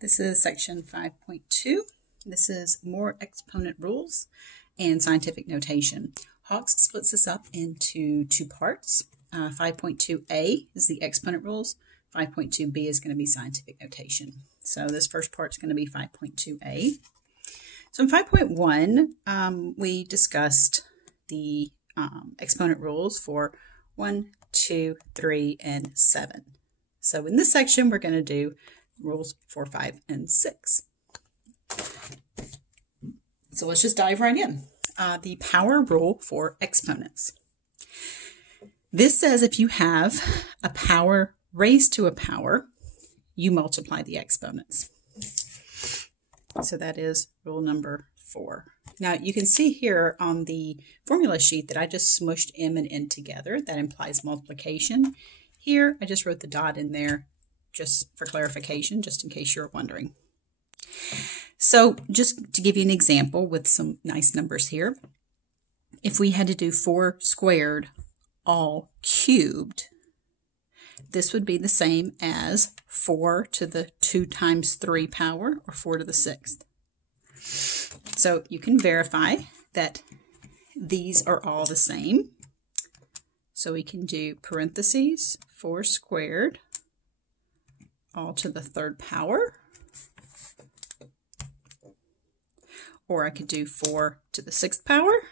This is section 5.2. This is more exponent rules and scientific notation. Hawks splits this up into two parts. 5.2a is the exponent rules. 5.2b is going to be scientific notation. So this first part is going to be 5.2a. So in 5.1, we discussed the exponent rules for 1, 2, 3, and 7. So in this section, we're going to do rules 4, 5, and 6. So let's just dive right in. The power rule for exponents. This says if you have a power raised to a power, you multiply the exponents. So that is rule number 4. Now you can see here on the formula sheet that I just smushed m and n together. That implies multiplication. Here I just wrote the dot in there just for clarification, just in case you're wondering. So just to give you an example with some nice numbers here, if we had to do 4 squared all cubed, this would be the same as 4 to the 2 times 3 power, or 4 to the 6th. So you can verify that these are all the same. So we can do parentheses 4 squared all to the 3rd power. Or I could do 4 to the 6th power,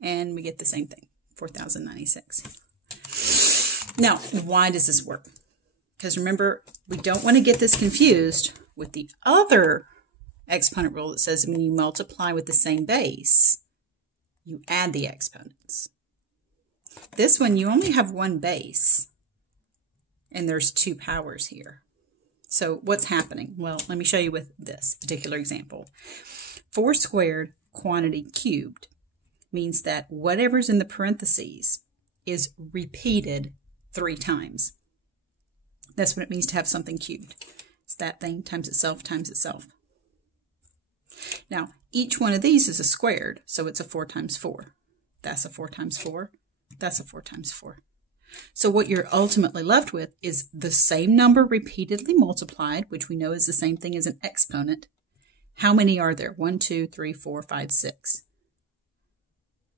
and we get the same thing, 4,096. Now, why does this work? Because remember, we don't want to get this confused with the other exponent rule that says when you multiply with the same base, you add the exponents. This one, you only have one base, and there's 2 powers here. So what's happening? Well, let me show you with this particular example. 4 squared quantity cubed means that whatever's in the parentheses is repeated 3 times. That's what it means to have something cubed. It's that thing times itself times itself. Now, each one of these is a squared, so it's a 4 times 4. That's a 4 times 4. That's a 4 times 4. So what you're ultimately left with is the same number repeatedly multiplied, which we know is the same thing as an exponent. How many are there? 1, 2, 3, 4, 5, 6.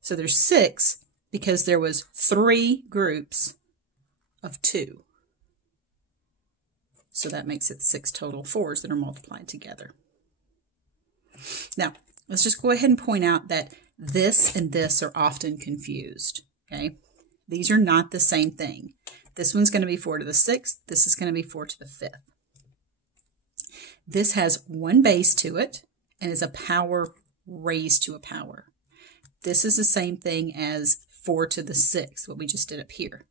So there's 6 because there was 3 groups of 2. So that makes it 6 total 4s that are multiplied together. Now, let's just go ahead and point out that this and this are often confused. Okay, these are not the same thing. This one's going to be 4 to the 6th. This is going to be 4 to the 5th. This has one base to it and is a power raised to a power. This is the same thing as 4 to the 6th, what we just did up here.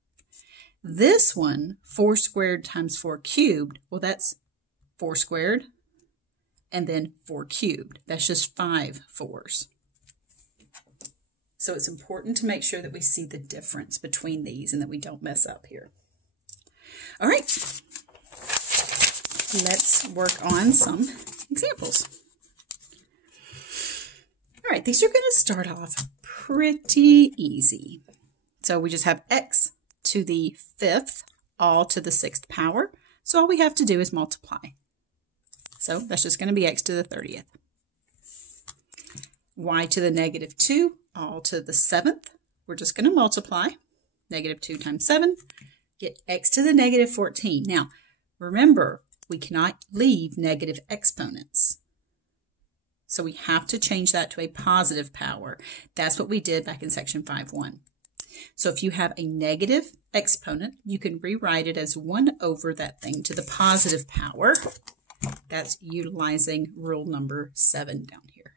This one, 4 squared times 4 cubed, well, that's 4 squared and then 4 cubed. That's just 5 4s. So it's important to make sure that we see the difference between these and that we don't mess up here. All right. Let's work on some examples. All right, these are going to start off pretty easy. So we just have x to the 5th all to the 6th power. So all we have to do is multiply. So that's just going to be x to the 30th. Y to the negative 2 all to the 7th. We're just going to multiply. Negative 2 times 7. Get x to the negative 14. Now, remember, we cannot leave negative exponents. So we have to change that to a positive power. That's what we did back in section 5.1. So if you have a negative exponent, you can rewrite it as 1 over that thing to the positive power. That's utilizing rule number 7 down here.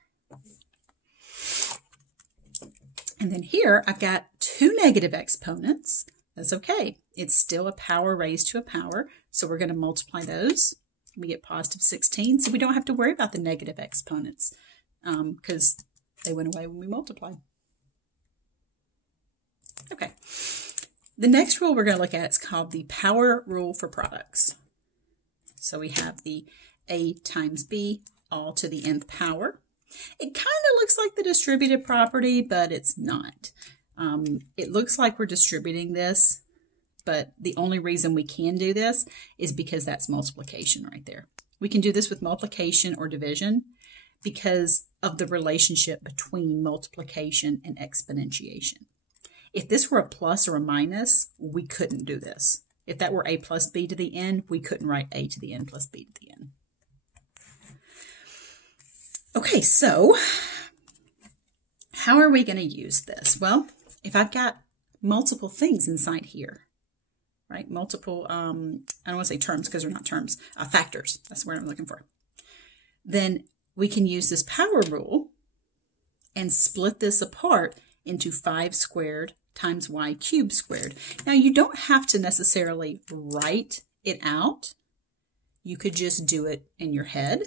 And then here I've got 2 negative exponents. That's okay. It's still a power raised to a power. So we're going to multiply those. We get positive 16. So we don't have to worry about the negative exponents because they went away when we multiplied. Okay. The next rule we're going to look at is called the power rule for products. So we have the a times b all to the nth power. It kind of looks like the distributive property, but it's not. It looks like we're distributing this, but the only reason we can do this is because that's multiplication right there. We can do this with multiplication or division because of the relationship between multiplication and exponentiation. If this were a plus or a minus, we couldn't do this. If that were a plus b to the n, we couldn't write a to the n plus b to the n. Okay, so how are we going to use this? Well, if I've got multiple things inside here, right? Multiple, I don't want to say terms because they're not terms, factors. That's what I'm looking for. Then we can use this power rule and split this apart into 5 squared times y cubed squared. Now, you don't have to necessarily write it out. You could just do it in your head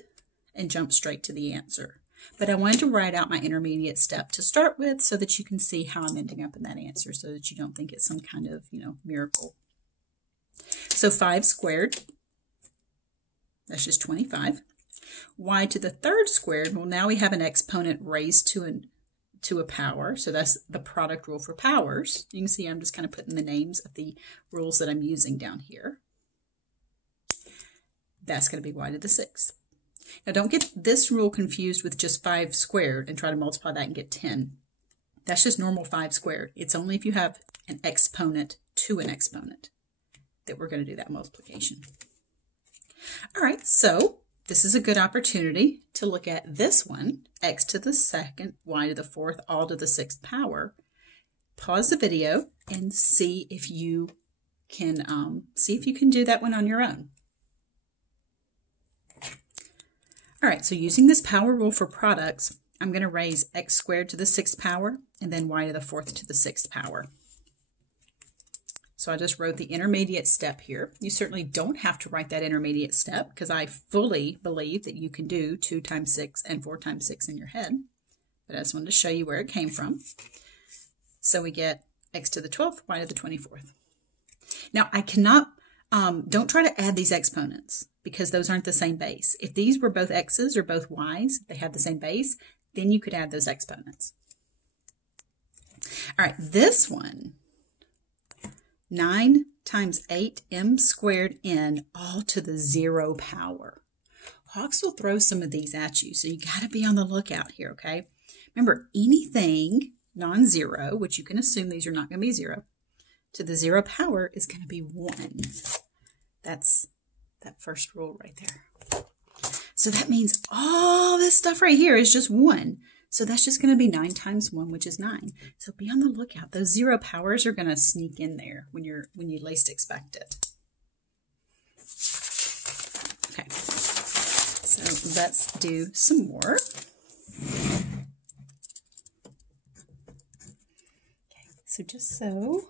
and jump straight to the answer. But I wanted to write out my intermediate step to start with so that you can see how I'm ending up in that answer so that you don't think it's some kind of, miracle. So 5 squared, that's just 25. Y to the third squared, well, now we have an exponent raised to a power. So that's the product rule for powers. You can see I'm just kind of putting the names of the rules that I'm using down here. That's going to be y to the 6th. Now don't get this rule confused with just 5 squared and try to multiply that and get 10. That's just normal 5 squared. It's only if you have an exponent to an exponent that we're going to do that multiplication. All right, so this is a good opportunity to look at this one, x to the 2nd, y to the 4th, all to the 6th power. Pause the video and see if you can do that one on your own. All right, so using this power rule for products, I'm going to raise x squared to the 6th power and then y to the 4th to the 6th power. So I just wrote the intermediate step here. You certainly don't have to write that intermediate step because I fully believe that you can do 2 times 6 and 4 times 6 in your head. But I just wanted to show you where it came from. So we get x to the 12th, y to the 24th. Now I cannot, don't try to add these exponents because those aren't the same base. If these were both x's or both y's, they have the same base, then you could add those exponents. All right, this one, 9 times 8m squared n all to the 0 power. Hawks will throw some of these at you, so you got to be on the lookout here, okay? Remember, anything non-zero, which you can assume these are not going to be 0, to the 0 power is going to be 1. That's that first rule right there. So that means all this stuff right here is just 1. So that's just going to be 9 times 1, which is 9. So be on the lookout. Those 0 powers are going to sneak in there when you least expect it. Okay, so let's do some more. Okay, so just so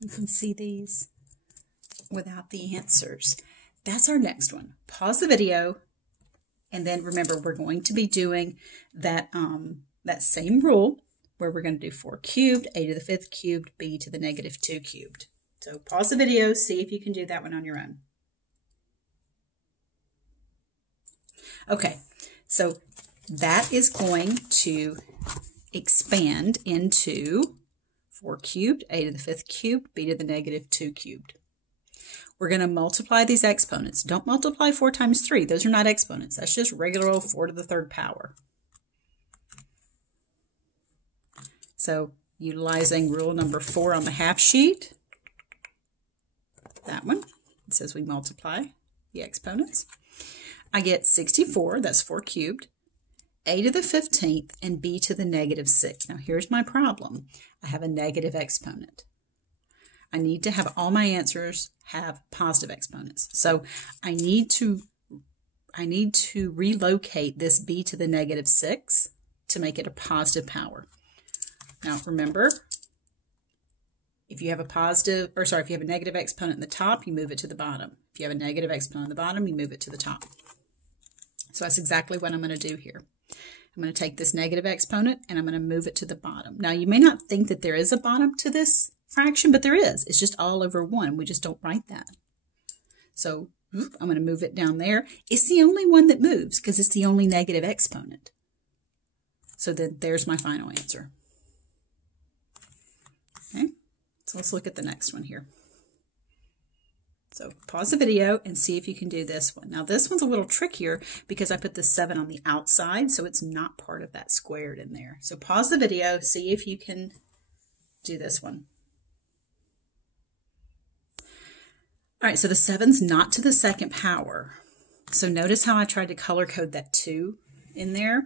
you can see these without the answers. That's our next one. Pause the video. And then remember, we're going to be doing that, that same rule where we're going to do 4 cubed, a to the 5th cubed, b to the negative 2 cubed. So pause the video, see if you can do that one on your own. Okay, so that is going to expand into 4 cubed, a to the 5th cubed, b to the negative 2 cubed. We're going to multiply these exponents. Don't multiply 4 times 3. Those are not exponents. That's just regular old 4 to the 3rd power. So utilizing rule number 4 on the half sheet, that one, it says we multiply the exponents. I get 64, that's 4 cubed, a to the 15th, and b to the negative 6. Now here's my problem. I have a negative exponent. I need to have all my answers have positive exponents. So I need to relocate this b to the negative 6 to make it a positive power. Now remember, if you have if you have a negative exponent in the top, you move it to the bottom. If you have a negative exponent on the bottom, you move it to the top. So that's exactly what I'm going to do here. I'm going to take this negative exponent and I'm going to move it to the bottom. Now you may not think that there is a bottom to this fraction, but there is. It's just all over 1. We just don't write that. So I'm going to move it down there. It's the only one that moves because it's the only negative exponent. So then there's my final answer. Okay, so let's look at the next one here. So pause the video and see if you can do this one. Now this one's a little trickier because I put the 7 on the outside, so it's not part of that squared in there. So pause the video, see if you can do this one. All right, so the 7's not to the second power. So notice how I tried to color code that 2 in there.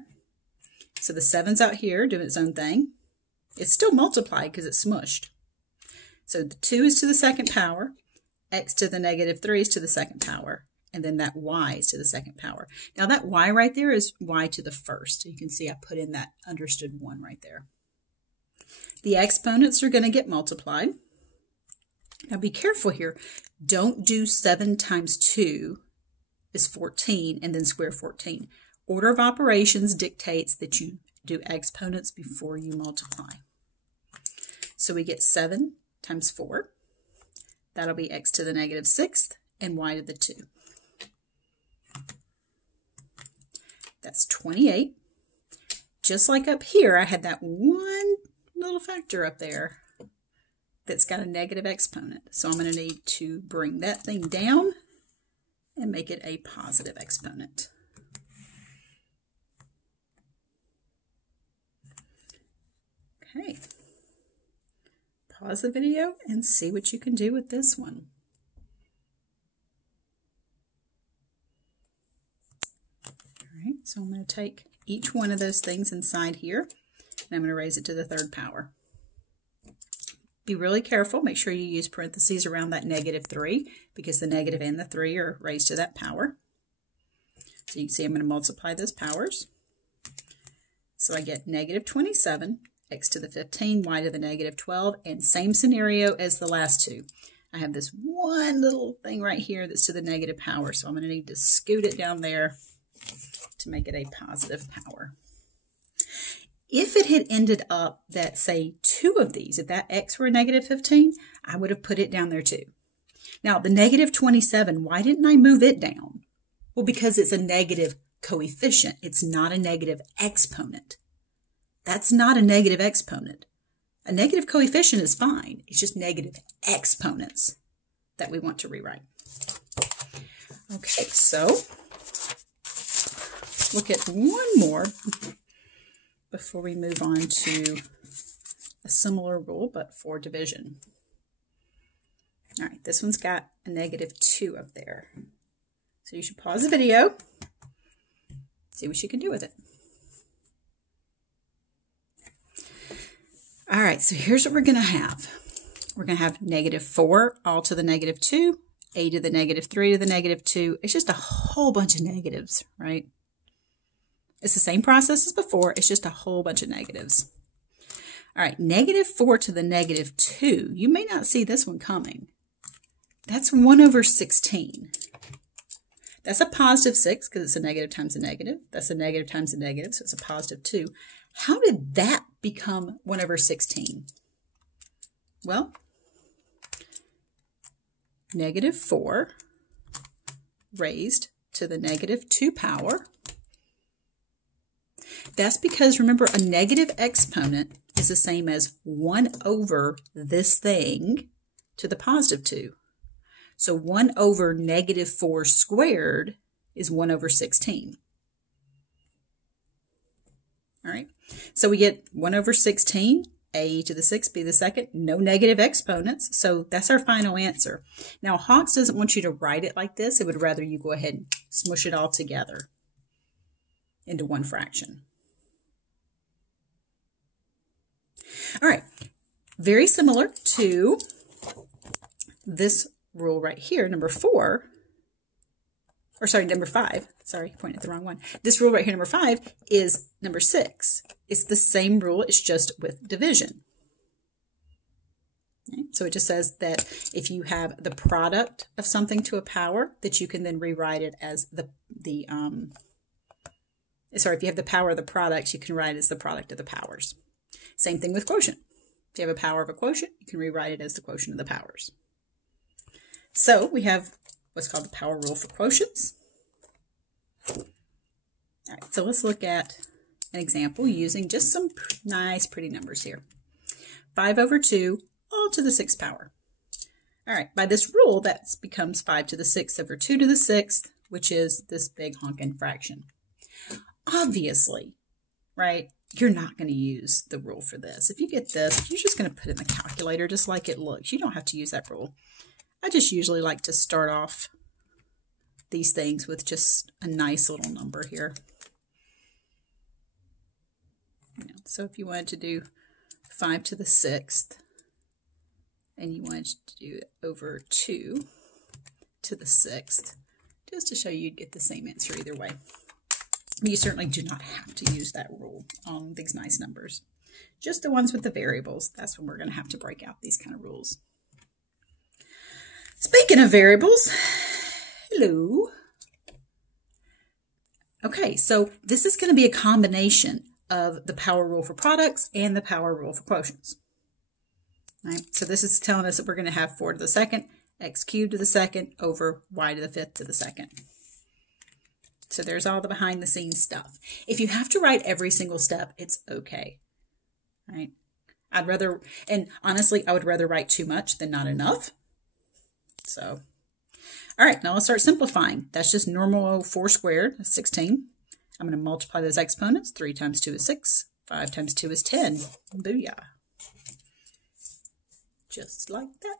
So the 7's out here doing its own thing. It's still multiplied because it's smushed. So the 2 is to the second power, x to the negative 3 is to the second power, and then that y is to the second power. Now that y right there is y to the first. You can see I put in that understood 1 right there. The exponents are going to get multiplied. Now be careful here. Don't do 7 times 2 is 14 and then square 14. Order of operations dictates that you do exponents before you multiply. So we get 7 times 4. That'll be x to the negative 6th and y to the 2. That's 28. Just like up here, I had that one little factor up there that's got a negative exponent. So I'm going to need to bring that thing down and make it a positive exponent. Okay. Pause the video and see what you can do with this one. All right, so I'm going to take each one of those things inside here, and I'm going to raise it to the third power. Be really careful. Make sure you use parentheses around that negative 3 because the negative and the 3 are raised to that power. So you can see I'm going to multiply those powers. So I get negative 27, x to the 15, y to the negative 12, and same scenario as the last two. I have this one little thing right here that's to the negative power, so I'm going to need to scoot it down there to make it a positive power. If it had ended up that, say, 2 of these, if that x were a negative 15, I would have put it down there too. Now, the negative 27, why didn't I move it down? Well, because it's a negative coefficient. It's not a negative exponent. That's not a negative exponent. A negative coefficient is fine. It's just negative exponents that we want to rewrite. Okay, so look at one more before we move on to a similar rule, but for division. All right, this one's got a negative 2 up there. So you should pause the video, see what you can do with it. All right, so here's what we're going to have. We're going to have negative 4 all to the negative 2, a to the negative 3 to the negative 2. It's just a whole bunch of negatives, right? It's the same process as before. It's just a whole bunch of negatives. All right, negative 4 to the negative 2. You may not see this one coming. That's 1 over 16. That's a positive 6 because it's a negative times a negative. That's a negative times a negative, so it's a positive 2. How did that become 1 over 16? Well, negative 4 raised to the negative 2 power. That's because, remember, a negative exponent is the same as 1 over this thing to the positive 2. So 1 over negative 4 squared is 1 over 16. All right, so we get 1 over 16, a to the 6, b to the second, no negative exponents. So that's our final answer. Now, Hawks doesn't want you to write it like this. It would rather you go ahead and smush it all together into one fraction. All right, very similar to this rule right here, number 5. Sorry, pointing at the wrong one. This rule right here, number 5, is number 6. It's the same rule, it's just with division. Okay? So it just says that if you have the product of something to a power, that you can then rewrite it as if you have the power of the product, you can write it as the product of the powers. Same thing with quotient. If you have a power of a quotient, you can rewrite it as the quotient of the powers. So we have what's called the power rule for quotients. All right, so let's look at an example using just some nice, pretty numbers here. 5 over 2, all to the 6th power. All right, by this rule, that becomes 5 to the 6th over 2 to the 6th, which is this big honking fraction. Obviously, right, you're not going to use the rule for this. If you get this, you're just going to put it in the calculator just like it looks. You don't have to use that rule. I just usually like to start off these things with just a nice little number here. So if you wanted to do 5 to the 6th, and you wanted to do it over 2 to the 6th, just to show you you'd get the same answer either way. You certainly do not have to use that rule on these nice numbers. Just the ones with the variables, that's when we're going to have to break out these kind of rules. Speaking of variables, hello. Okay, so this is going to be a combination of the power rule for products and the power rule for quotients. Right? So this is telling us that we're going to have 4 to the 2nd, x cubed to the 2nd over y to the 5th to the 2nd. So there's all the behind the scenes stuff. If you have to write every single step, it's okay. Right? I'd rather, and honestly, I would rather write too much than not enough. So, all right, now let's start simplifying. That's just normal 4 squared, that's 16. I'm going to multiply those exponents. 3 times 2 is 6. 5 times 2 is 10. Booyah. Just like that.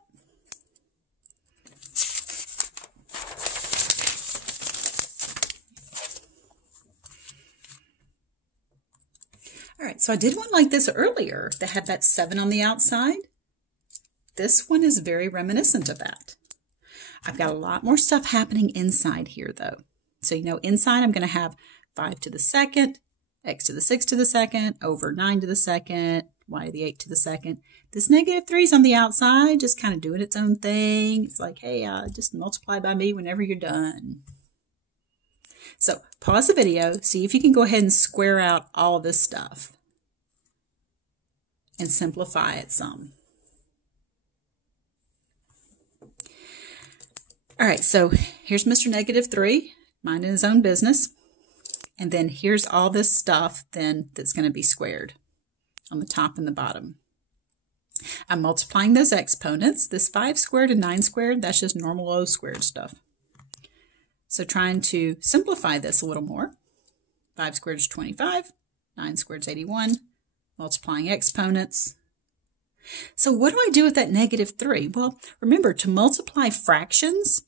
All right, so I did one like this earlier that had that 7 on the outside. This one is very reminiscent of that. I've got a lot more stuff happening inside here, though. So, you know, inside I'm going to have 5 to the 2nd, x to the 6 to the 2nd, over 9 to the 2nd, y to the 8 to the 2nd. This negative 3 is on the outside, just kind of doing its own thing. It's like, hey, just multiply by me whenever you're done. So pause the video, see if you can go ahead and square out all this stuff and simplify it some. All right, so here's Mr. Negative 3, minding his own business. And then here's all this stuff then that's going to be squared on the top and the bottom. I'm multiplying those exponents. This 5 squared and 9 squared, that's just normal O squared stuff. So trying to simplify this a little more. 5 squared is 25, 9 squared is 81, multiplying exponents. So what do I do with that negative 3? Well, remember, to multiply fractions,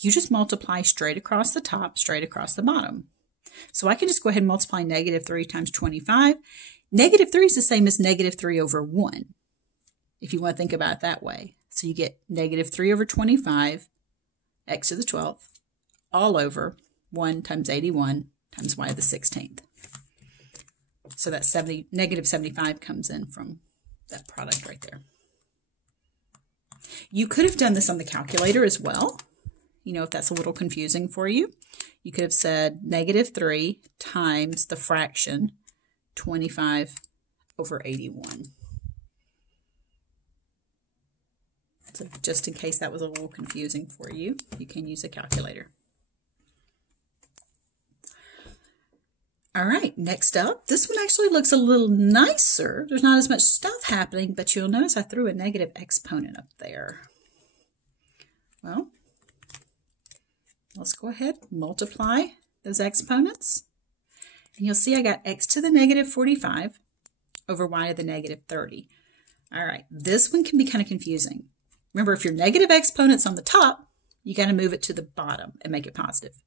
you just multiply straight across the top, straight across the bottom. So I can just go ahead and multiply negative 3 times 25. Negative 3 is the same as negative 3 over 1, if you want to think about it that way. So you get negative 3 over 25, x to the 12th, all over 1 times 81 times y to the 16th. So that negative 75 comes in from that product right there. You could have done this on the calculator as well. You know, if that's a little confusing for you, you could have said negative 3 times the fraction 25 over 81. So just in case that was a little confusing for you, you can use a calculator. All right, next up, this one actually looks a little nicer. There's not as much stuff happening, but you'll notice I threw a negative exponent up there. Well, let's go ahead, multiply those exponents. And you'll see I got x to the negative 45 over y to the negative 30. All right, this one can be kind of confusing. Remember, if your negative exponent's on the top, you got to move it to the bottom and make it positive.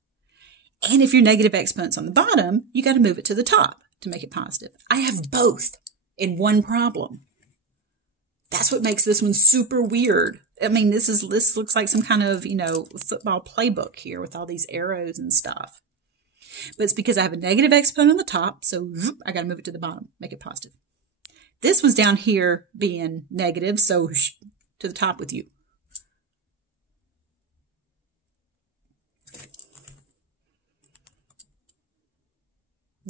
And if your negative exponent's on the bottom, you got to move it to the top to make it positive. I have both in one problem. That's what makes this one super weird. I mean, this looks like some kind of, you know, football playbook here with all these arrows and stuff. But it's because I have a negative exponent on the top, so I got to move it to the bottom, make it positive. This one's down here being negative, so to the top with you.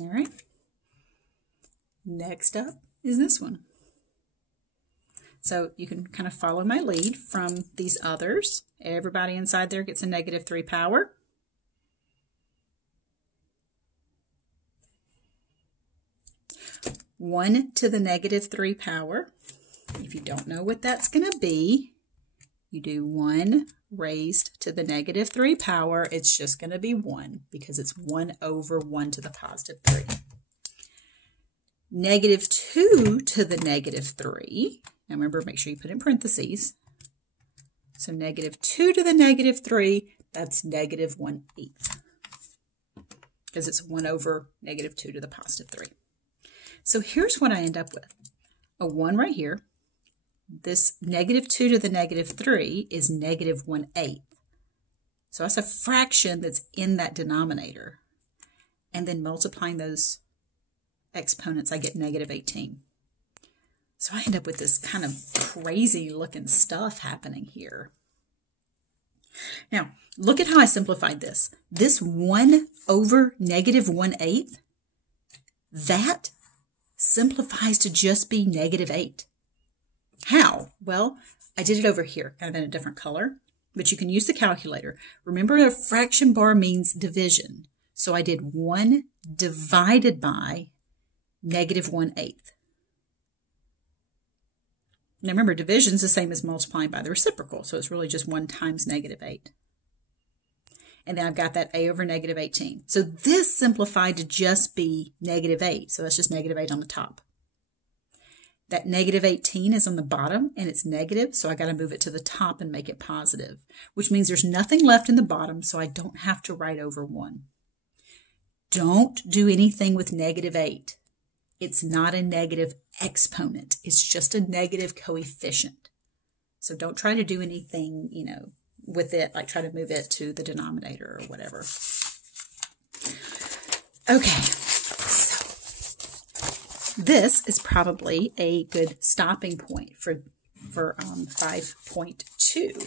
All right. Next up is this one. So you can kind of follow my lead from these others. Everybody inside there gets a negative 3 power. One to the negative 3 power. If you don't know what that's going to be, You do 1 raised to the negative 3 power. It's just going to be 1 because it's 1 over 1 to the positive 3. Negative 2 to the negative 3. Now remember, make sure you put in parentheses. So negative 2 to the negative 3, that's negative 1/8. Because it's 1 over negative 2 to the positive 3. So here's what I end up with. A 1 right here. This negative 2 to the negative 3 is negative 1/8. So that's a fraction that's in that denominator. And then multiplying those exponents, I get negative 18. So I end up with this kind of crazy looking stuff happening here. Now, look at how I simplified this. This 1 over negative 1/8, that simplifies to just be negative 8. How? Well, I did it over here, kind of in a different color, but you can use the calculator. Remember, a fraction bar means division. So I did 1 divided by negative 1/8. Now remember, division is the same as multiplying by the reciprocal, so it's really just 1 times negative 8. And then I've got that a over negative 18. So this simplified to just be negative 8, so that's just negative 8 on the top. That negative 18 is on the bottom, and it's negative, so I got to move it to the top and make it positive, which means there's nothing left in the bottom, so I don't have to write over 1. Don't do anything with negative 8. It's not a negative exponent. It's just a negative coefficient. So don't try to do anything, with it, like try to move it to the denominator or whatever. Okay, so this is probably a good stopping point for 5.2.